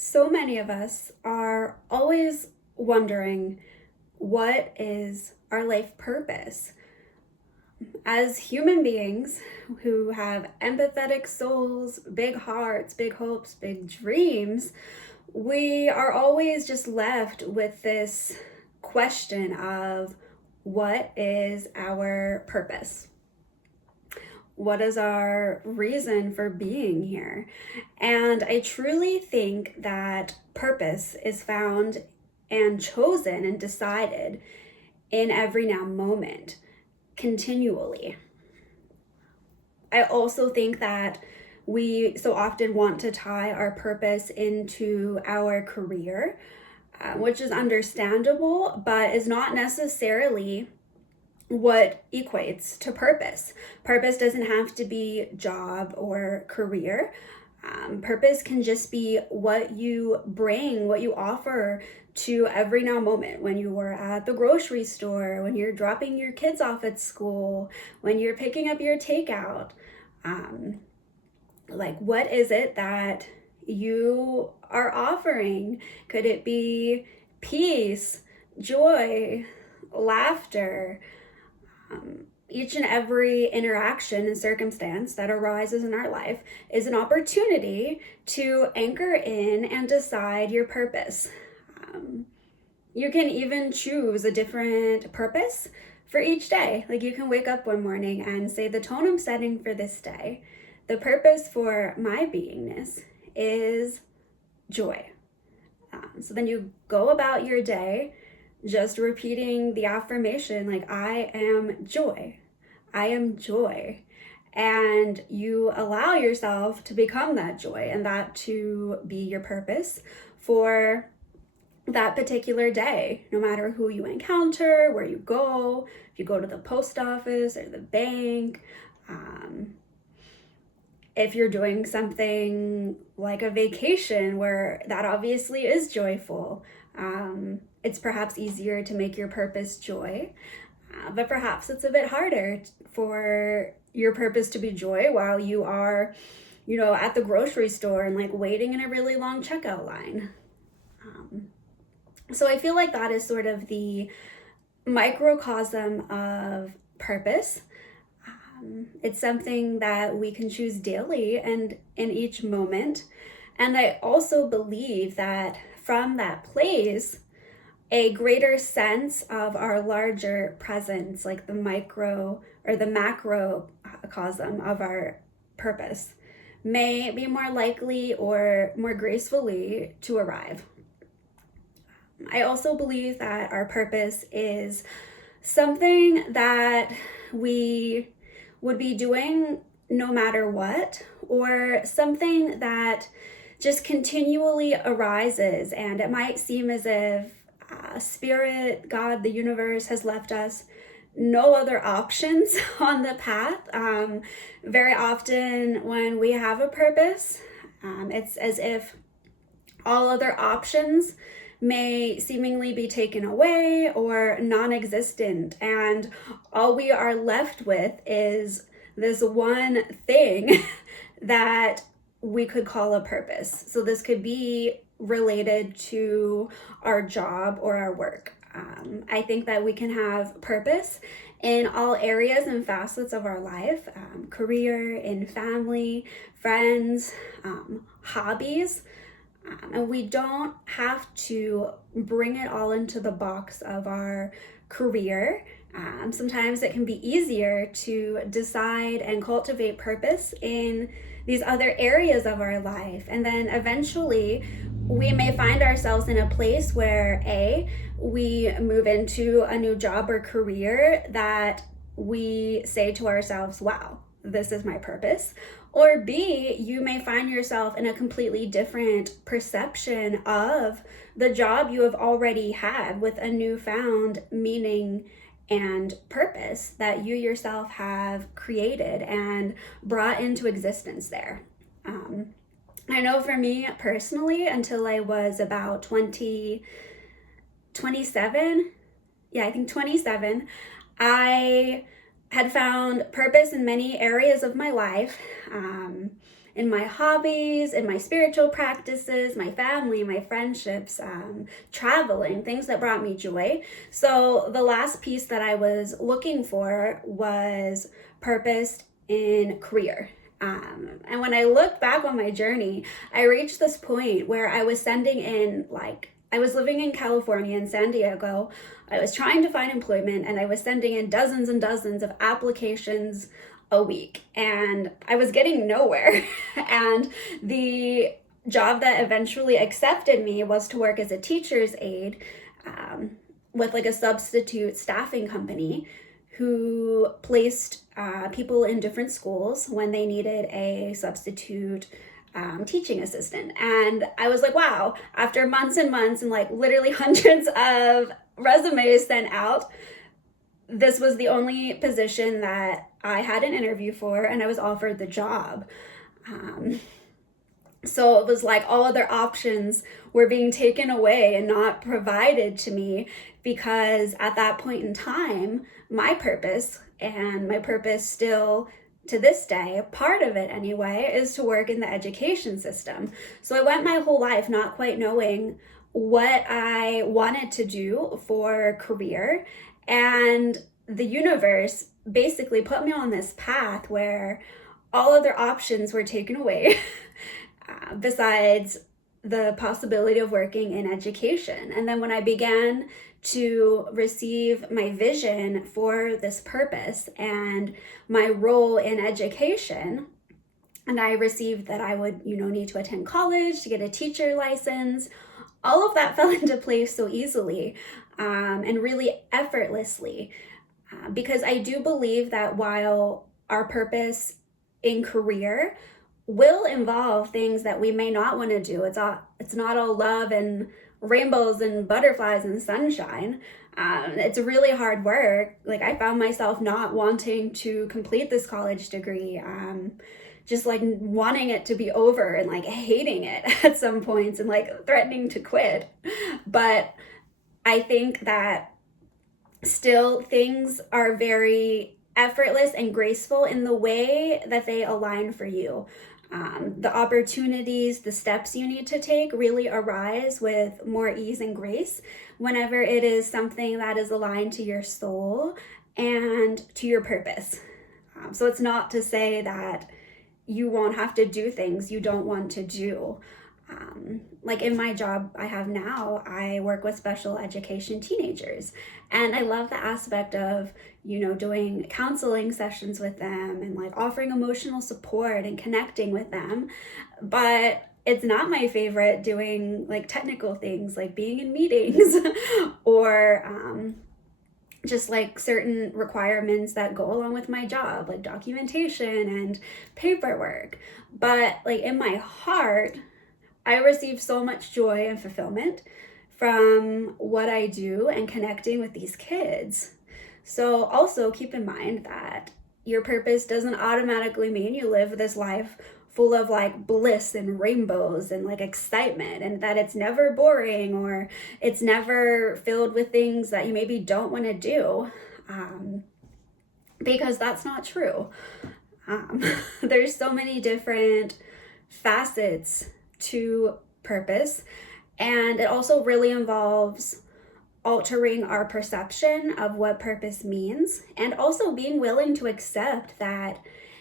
So many of us are always wondering, what is our life purpose? As human beings who have empathetic souls, big hearts, big hopes, big dreams, we are always just left with this question of, what is our purpose? What is our reason for being here? And I truly think that purpose is found and chosen and decided in every now moment, continually. I also think that we so often want to tie our purpose into our career, which is understandable, but is not necessarily what equates to purpose. Purpose doesn't have to be job or career. Purpose can just be what you bring, what you offer to every now moment, when you were at the grocery store, when you're dropping your kids off at school, when you're picking up your takeout. What is it that you are offering? Could it be peace, joy, laughter? Each and every interaction and circumstance that arises in our life is an opportunity to anchor in and decide your purpose. You can even choose a different purpose for each day. Like, you can wake up one morning and say, the tone I'm setting for this day, the purpose for my beingness is joy. So then you go about your day just repeating the affirmation, like, I am joy. I am joy. And you allow yourself to become that joy and that to be your purpose for that particular day, no matter who you encounter, where you go, if you go to the post office or the bank, if you're doing something like a vacation where that obviously is joyful. It's perhaps easier to make your purpose joy, but perhaps it's a bit harder for your purpose to be joy while you are, at the grocery store and waiting in a really long checkout line. So I feel like that is sort of the microcosm of purpose. It's something that we can choose daily and in each moment. And I also believe that from that place, a greater sense of our larger presence, like the micro or the macrocosm of our purpose, may be more likely or more gracefully to arrive. I also believe that our purpose is something that we would be doing no matter what, or something that just continually arises, and it might seem as if Spirit, God, the universe has left us no other options on the path. Very often when we have a purpose, it's as if all other options may seemingly be taken away or non-existent, and all we are left with is this one thing that we could call a purpose. So this could be related to our job or our work. I think that we can have purpose in all areas and facets of our life, career, in family, friends, hobbies. And we don't have to bring it all into the box of our career. Sometimes it can be easier to decide and cultivate purpose in these other areas of our life. And then eventually we may find ourselves in a place where we move into a new job or career that we say to ourselves, wow, this is my purpose. Or B, you may find yourself in a completely different perception of the job you have already had, with a newfound meaning and purpose that you yourself have created and brought into existence there. I know for me personally, until I was about 27, I think 27, I had found purpose in many areas of my life. in my hobbies, in my spiritual practices, my family, my friendships, traveling, things that brought me joy. So the last piece that I was looking for was purpose in career. And when I look back on my journey, I reached this point where I was sending in, like, I was living in California, in San Diego. I was trying to find employment, and I was sending in dozens and dozens of applications a week, and I was getting nowhere. And the job that eventually accepted me was to work as a teacher's aide, with like a substitute staffing company who placed people in different schools when they needed a substitute teaching assistant. And I was like, wow, after months and months and like literally hundreds of resumes sent out, this was the only position that I had an interview for, and I was offered the job. So it was like all other options were being taken away and not provided to me, because at that point in time, my purpose, and my purpose still to this day, part of it anyway, is to work in the education system. So I went my whole life not quite knowing what I wanted to do for career, and the universe basically put me on this path where all other options were taken away besides the possibility of working in education. And then when I began to receive my vision for this purpose and my role in education, and I received that I would, need to attend college to get a teacher license, all of that fell into place so easily and really effortlessly. Because I do believe that while our purpose in career will involve things that we may not want to do, it's not all love and rainbows and butterflies and sunshine. It's really hard work. Like, I found myself not wanting to complete this college degree, just like wanting it to be over and like hating it at some points and like threatening to quit. But I think that still things are very effortless and graceful in the way that they align for you. The opportunities, the steps you need to take really arise with more ease and grace whenever it is something that is aligned to your soul and to your purpose. So it's not to say that you won't have to do things you don't want to do. Like in my job I have now, I work with special education teenagers, and I love the aspect of, doing counseling sessions with them and like offering emotional support and connecting with them. But it's not my favorite doing like technical things like being in meetings or just like certain requirements that go along with my job, like documentation and paperwork. But like in my heart, I receive so much joy and fulfillment from what I do and connecting with these kids. So also keep in mind that your purpose doesn't automatically mean you live this life full of like bliss and rainbows and like excitement, and that it's never boring or it's never filled with things that you maybe don't want to do, because that's not true. There's so many different facets to purpose, and it also really involves altering our perception of what purpose means, and also being willing to accept that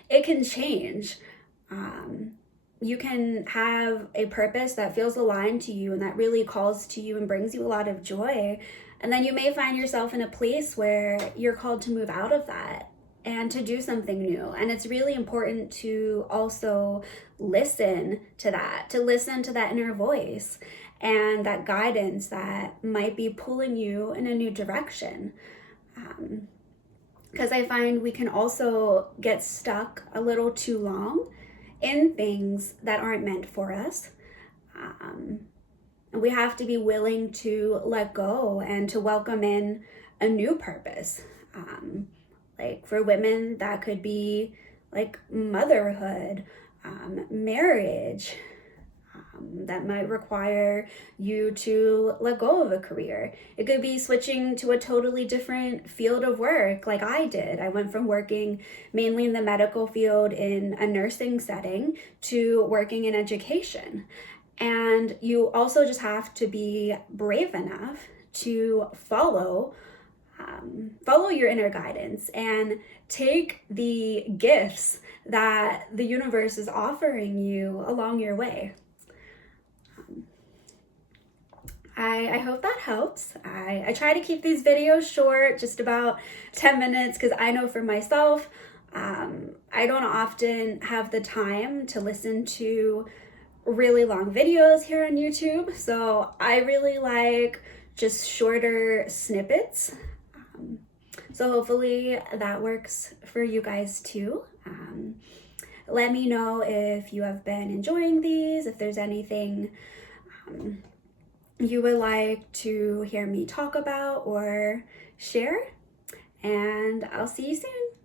it can change. You can have a purpose that feels aligned to you and that really calls to you and brings you a lot of joy, and then you may find yourself in a place where you're called to move out of that and to do something new. And it's really important to also listen to that inner voice and that guidance that might be pulling you in a new direction. Because I find we can also get stuck a little too long in things that aren't meant for us. We have to be willing to let go and to welcome in a new purpose. Like for women, that could be like motherhood, marriage, That might require you to let go of a career. It could be switching to a totally different field of work, like I did. I went from working mainly in the medical field in a nursing setting to working in education. And you also just have to be brave enough to follow your inner guidance and take the gifts that the universe is offering you along your way. I hope that helps. I try to keep these videos short, just about 10 minutes, because I know for myself, I don't often have the time to listen to really long videos here on YouTube. So I really like just shorter snippets. So hopefully that works for you guys too. Let me know if you have been enjoying these, if there's anything you would like to hear me talk about or share, and I'll see you soon.